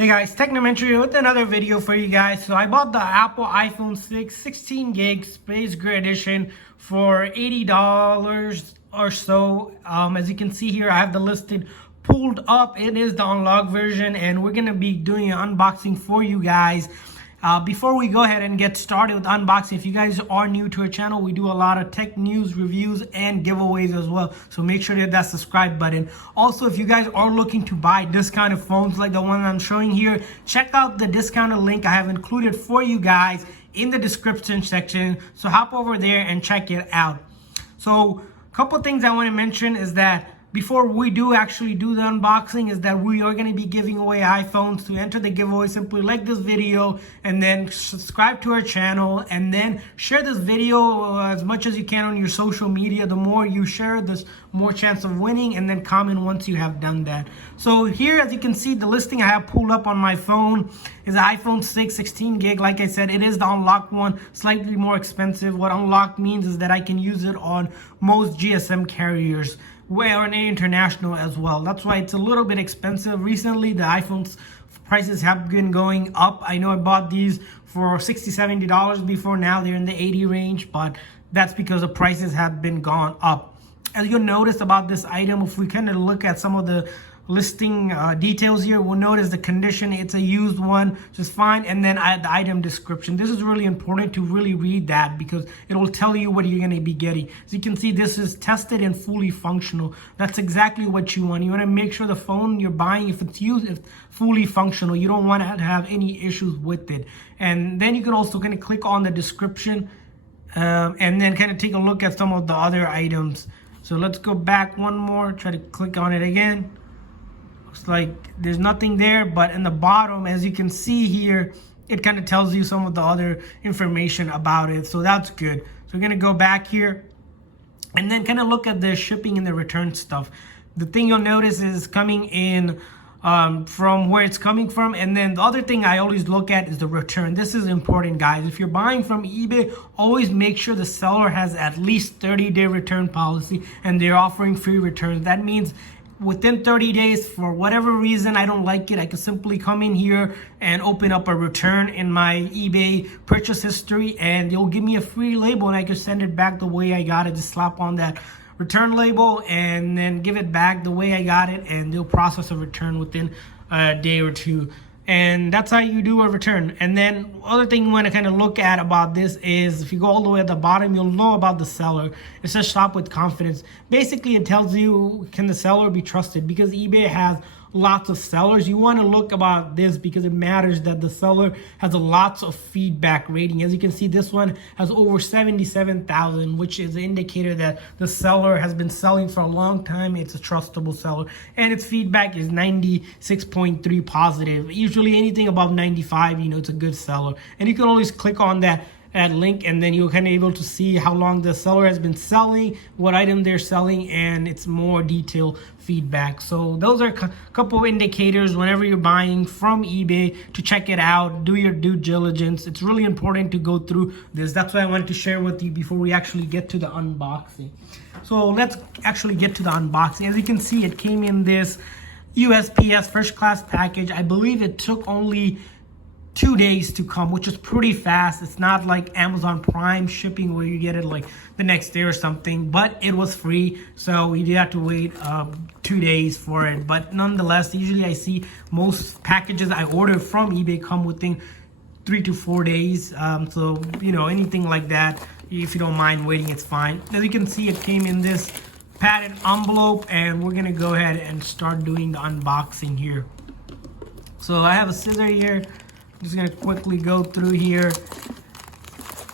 Hey guys, Technomentary with another video for you guys. So I bought the Apple iPhone 6 16 gig Space Gray Edition for $80 or so. As you can see here, I have the listed pulled up. It is the unlocked version, and we're gonna be doing an unboxing for you guys. Before we go ahead and get started with unboxing, if you guys are new to our channel, we do a lot of tech news, reviews, and giveaways as well. So make sure to hit that subscribe button. Also, if you guys are looking to buy discounted phones like the one I'm showing here, check out the discounted link I have included for you guys in the description section. So hop over there and check it out. So a couple things I want to mention is that before we do actually do the unboxing is that we are going to be giving away iPhones. To enter the giveaway, simply like this video and then subscribe to our channel, and then share this video as much as you can on your social media. The more you share, the more chance of winning, and then comment once you have done that. So here, as you can see, the listing I have pulled up on my phone is an iPhone 6 16 gig. Like I said, it is the unlocked one, slightly more expensive. What unlocked means is that I can use it on most GSM carriers, or an international as well. That's why it's a little bit expensive. Recently, the iPhone's prices have been going up. I know I bought these for $60-70 before. Now they're in the 80 range, but that's because the prices have been gone up. As you'll notice about this item, if we kind of look at some of the listing details here, we'll notice the condition, it's a used one, just fine, and then the item description. This is really important to really read that, because it will tell you what you're going to be getting. As you can see, this is tested and fully functional. That's exactly what you want. You want to make sure the phone you're buying, if it's used, it's fully functional. You don't want to have any issues with it. And then you can also kind of click on the description and then kind of take a look at some of the other items. So let's go back one more, try to click on it again. Looks like there's nothing there, but in the bottom, as you can see here, it kind of tells you some of the other information about it. So that's good. So we're gonna go back here and then kind of look at the shipping and the return stuff. The thing you'll notice is coming in from where it's coming from. And then the other thing I always look at is the return. This is important, guys. If you're buying from eBay, always make sure the seller has at least 30-day return policy and they're offering free returns. That means within 30 days, for whatever reason, I don't like it, I can simply come in here and open up a return in my eBay purchase history, and they'll give me a free label, and I can send it back the way I got it. Just slap on that return label and then give it back the way I got it, and they'll process a return within a day or two. And that's how you do a return. And then other thing you want to kind of look at about this is, if you go all the way at the bottom, you'll know about the seller. It says shop with confidence. Basically, it tells you, can the seller be trusted? Because eBay has lots of sellers. You want to look about this because it matters that the seller has lots of feedback rating. As you can see, this one has over 77,000, which is an indicator that the seller has been selling for a long time. It's a trustable seller, and its feedback is 96.3 positive. Usually anything above 95, it's a good seller. And you can always click on that link, and then you're kind of able to see how long the seller has been selling, what item they're selling, and it's more detailed feedback. So those are a couple of indicators whenever you're buying from eBay to check it out. Do your due diligence. It's really important to go through this. That's why I wanted to share with you before we actually get to the unboxing. So let's actually get to the unboxing. As you can see, it came in this USPS first class package. I believe it took only 2 days to come, which is pretty fast. It's not like Amazon Prime shipping where you get it like the next day or something, but it was free, so you did have to wait 2 days for it. But nonetheless, usually I see most packages I order from eBay come within 3 to 4 days. So anything like that, if you don't mind waiting, it's fine. As you can see, it came in this padded envelope, and we're gonna go ahead and start doing the unboxing here. So I have a scissor here. I'm just gonna quickly go through here,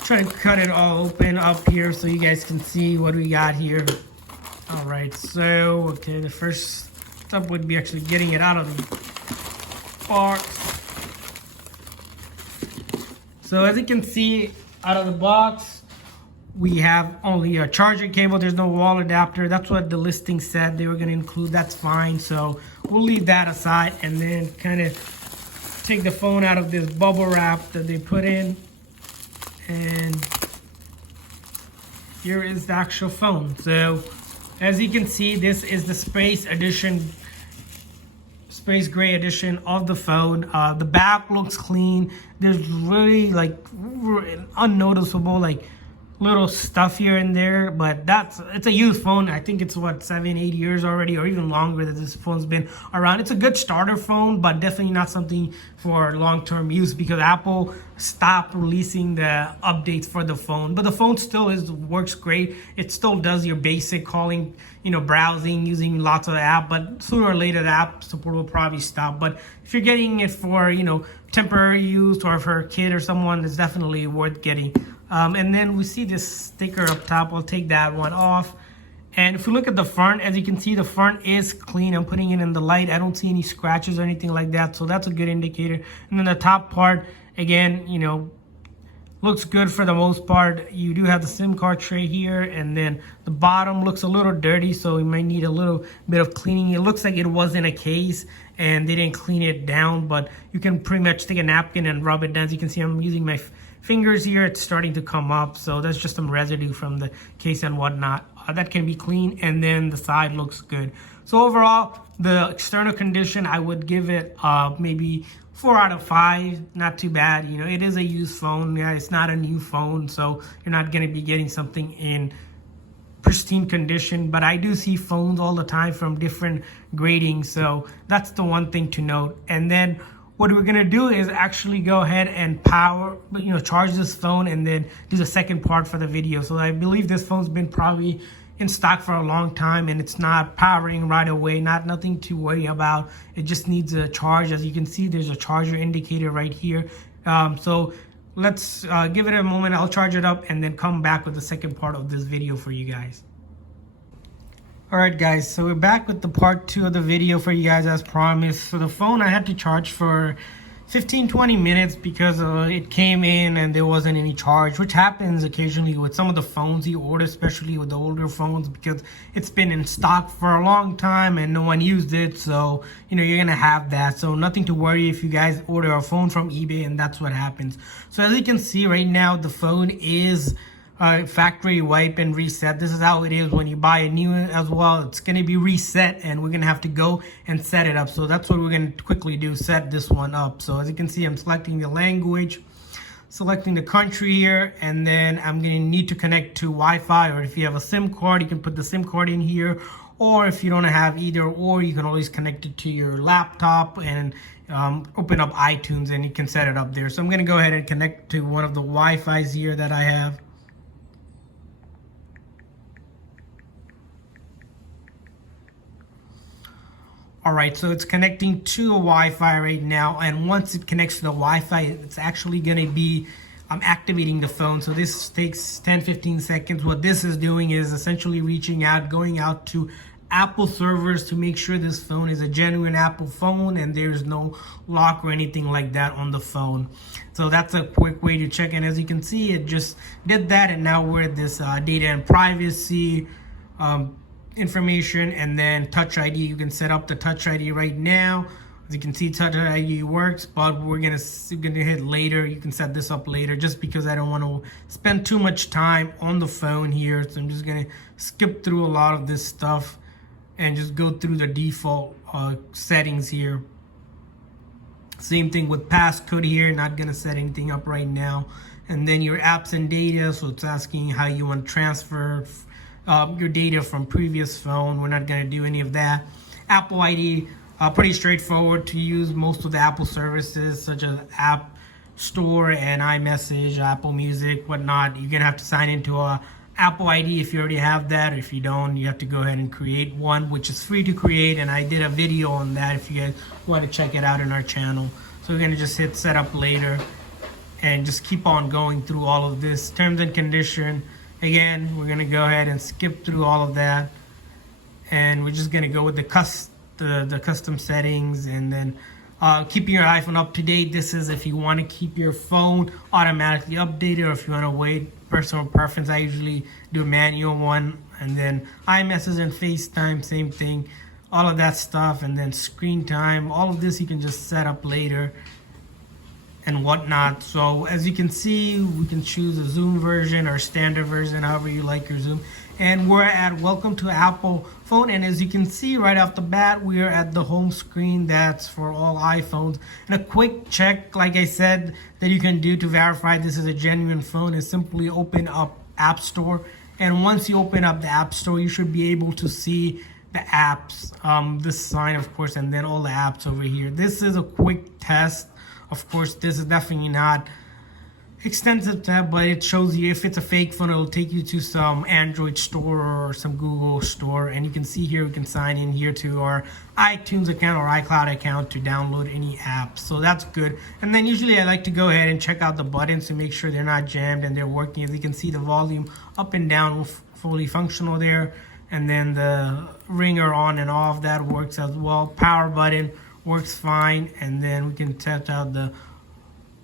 try to cut it all open up here so you guys can see what we got here. All right, so okay, the first step would be actually getting it out of the box. So as you can see, out of the box, we have only a charger cable. There's no wall adapter. That's what the listing said they were gonna include. That's fine, so we'll leave that aside, and then kind of take the phone out of this bubble wrap that they put in, and here is the actual phone. So as you can see, this is the Space space gray edition of the phone. The back looks clean. There's really like unnoticeable like little stuff here and there, but it's a used phone. I think it's what 7-8 years already, or even longer that this phone's been around. It's a good starter phone, but definitely not something for long-term use because Apple stopped releasing the updates for the phone. But the phone still works great. It still does your basic calling, browsing, using lots of app, but sooner or later the app support will probably stop. But if you're getting it for temporary use, or for a kid or someone, it's definitely worth getting. And then we see this sticker up top. I'll take that one off. And if we look at the front, as you can see, the front is clean. I'm putting it in the light. I don't see any scratches or anything like that. So that's a good indicator. And then the top part, again, looks good for the most part. You do have the SIM card tray here. And then the bottom looks a little dirty. So you might need a little bit of cleaning. It looks like it was in a case and they didn't clean it down. But you can pretty much take a napkin and rub it down. As you can see, I'm using my fingers here. It's starting to come up, so that's just some residue from the case and whatnot. That can be clean, and then the side looks good. So overall, the external condition, I would give it maybe 4 out of 5. Not too bad. It is a used phone. Yeah, it's not a new phone, so you're not going to be getting something in pristine condition. But I do see phones all the time from different gradings, so that's the one thing to note. And then what we're gonna do is actually go ahead and charge this phone, and then do the second part for the video. So I believe this phone's been probably in stock for a long time, and it's not powering right away. Nothing to worry about. It just needs a charge. As you can see, there's a charger indicator right here. So let's give it a moment. I'll charge it up and then come back with the second part of this video for you guys. Alright guys, so we're back with the part 2 of the video for you guys as promised. So the phone I had to charge for 15-20 minutes because it came in and there wasn't any charge, which happens occasionally with some of the phones you order, especially with the older phones, because it's been in stock for a long time and no one used it. So you're gonna have that. So nothing to worry if you guys order a phone from eBay and that's what happens. So as you can see right now, the phone is factory wipe and reset. This is how it is when you buy a new as well. It's going to be reset and we're going to have to go and set it up. So that's what we're going to quickly do, set this one up. So as you can see, I'm selecting the language, selecting the country here, and then I'm going to need to connect to Wi-Fi, or if you have a SIM card, you can put the SIM card in here, or if you don't have either or, you can always connect it to your laptop and open up iTunes and you can set it up there. So I'm going to go ahead and connect to one of the Wi-Fi's here that I have. Alright, so it's connecting to a Wi-Fi right now, and once it connects to the Wi-Fi, it's actually going to be activating the phone. So this takes 10-15 seconds. What this is doing is essentially reaching out, going out to Apple servers to make sure this phone is a genuine Apple phone and there's no lock or anything like that on the phone. So that's a quick way to check, and as you can see, it just did that, and now we're at this data and privacy information, and then Touch ID. You can set up the Touch ID right now. As you can see, Touch ID works, but we're gonna hit later. You can set this up later, just because I don't want to spend too much time on the phone here. So I'm just gonna skip through a lot of this stuff and just go through the default settings here. Same thing with passcode here. Not gonna set anything up right now. And then your apps and data. So it's asking how you want to transfer your data from previous phone. We're not going to do any of that. Apple ID, pretty straightforward to use. Most of the Apple services such as App Store and iMessage, Apple Music, whatnot, you're going to have to sign into a Apple ID if you already have that. Or if you don't, you have to go ahead and create one, which is free to create, and I did a video on that if you guys want to check it out in our channel. So we're going to just hit set up later and just keep on going through all of this. Terms and condition. Again, we're going to go ahead and skip through all of that, and we're just going to go with the custom settings, and then keeping your iPhone up to date. This is if you want to keep your phone automatically updated, or if you want to wait, personal preference. I usually do a manual one. And then iMessage and FaceTime, same thing, all of that stuff. And then screen time, all of this you can just set up later and whatnot. So as you can see, we can choose a zoom version or standard version, however you like your zoom. and we're at welcome to Apple phone. And as you can see right off the bat, we are at the home screen. That's for all iPhones. And a quick check, like I said, that you can do to verify this is a genuine phone is simply open up App Store. And once you open up the App Store, you should be able to see the apps, this sign of course, and then all the apps over here. This is a quick test. Of course, this is definitely not extensive tab, but it shows you if it's a fake phone. It'll take you to some Android store or some Google store, and you can see here we can sign in here to our iTunes account or iCloud account to download any apps. So that's good. And then usually I like to go ahead and check out the buttons to make sure they're not jammed and they're working. As you can see, the volume up and down fully functional there, and then the ringer on and off, that works as well. Power button works fine, and then we can test out the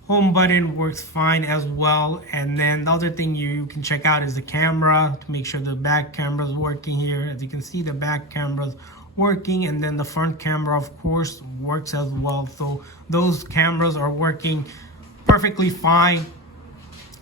home button, works fine as well. And then the other thing you can check out is the camera to make sure the back camera is working here. As you can see, the back camera is working, and then the front camera of course works as well. So those cameras are working perfectly fine,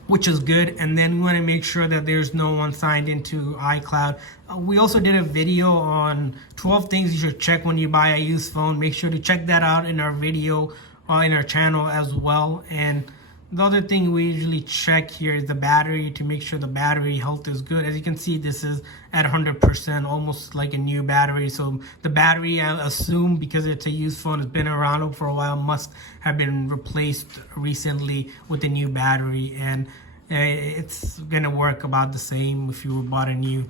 which is good. And then we want to make sure that there's no one signed into iCloud. We also did a video on 12 things you should check when you buy a used phone. Make sure to check that out in our video in our channel as well. And the other thing we usually check here is the battery to make sure the battery health is good. As you can see, this is at 100%, almost like a new battery. So the battery, I assume, because it's a used phone, has been around for a while, must have been replaced recently with a new battery. And it's gonna work about the same if you bought a new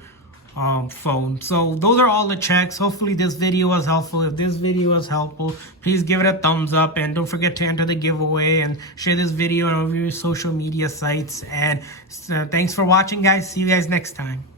phone. So those are all the checks. Hopefully this video was helpful. If this video was helpful, please give it a thumbs up, and don't forget to enter the giveaway and share this video on all your social media sites. And thanks for watching, guys. See you guys next time.